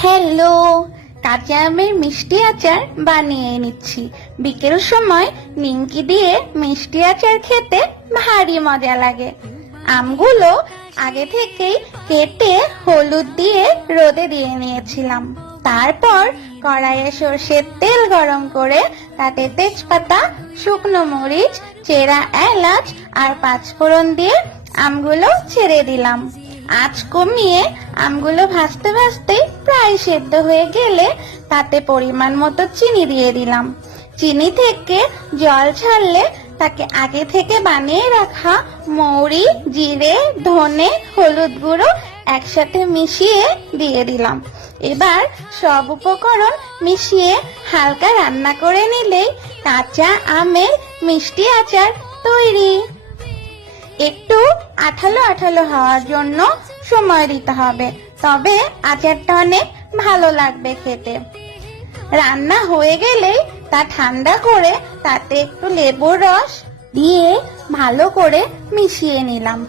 Hello কাঁচা আমের মিষ্টি আচার বানিয়ে নিচ্ছি। বিকেল সময় নিমকি দিয়ে মিষ্টি আচার খেতে ভারী মজা লাগে। আমগুলো আগে থেকেই কেটে হলুদ দিয়ে রোদে দিয়ে নিয়েছিলাম। তারপর কড়াইয়ে সর্ষের তেল গরম করে তাতে তেজপাতা, শুকনো মরিচ, চেরা এলাচ আর পাঁচফোড়ন দিয়ে আমগুলো ছেড়ে দিলাম। আঁচ কমিয়ে আমগুলো ভাজতে ভাজতে প্রায় সেদ্ধ হয়ে গেলে তাতে পরিমাণ মতো চিনি দিয়ে দিলাম। চিনি থেকে জল ছাড়লে তাকে আগে থেকে বানিয়ে রাখা মৌরি, জিরে, ধনে, হলুদ গুঁড়ো একসাথে মিশিয়ে দিয়ে দিলাম। এবার সব উপকরণ মিশিয়ে হালকা রান্না করে নিলেই কাঁচা আমের মিষ্টি আচার তৈরি। আঠালো হওয়ার জন্য সময় দিতে হবে। তবে আচারটা অনেক ভালো লাগবে খেতে। রান্না হয়ে গেলেই তা ঠান্ডা করে তাতে একটু লেবুর রস দিয়ে ভালো করে মিশিয়ে নিলাম।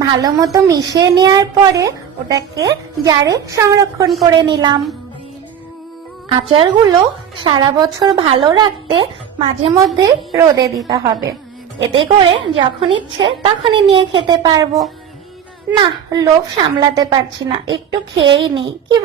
ভালো মতো মিশিয়ে নেওয়ার পরে ওটাকে জারে সংরক্ষণ করে নিলাম। আচারগুলো সারা বছর ভালো রাখতে মাঝে মধ্যে রোদে দিতে হবে। এতে করে যখন ইচ্ছে তখনই নিয়ে খেতে পারব। না, লোভ সামলাতে পারছি না। একটু খেয়েই নি। কি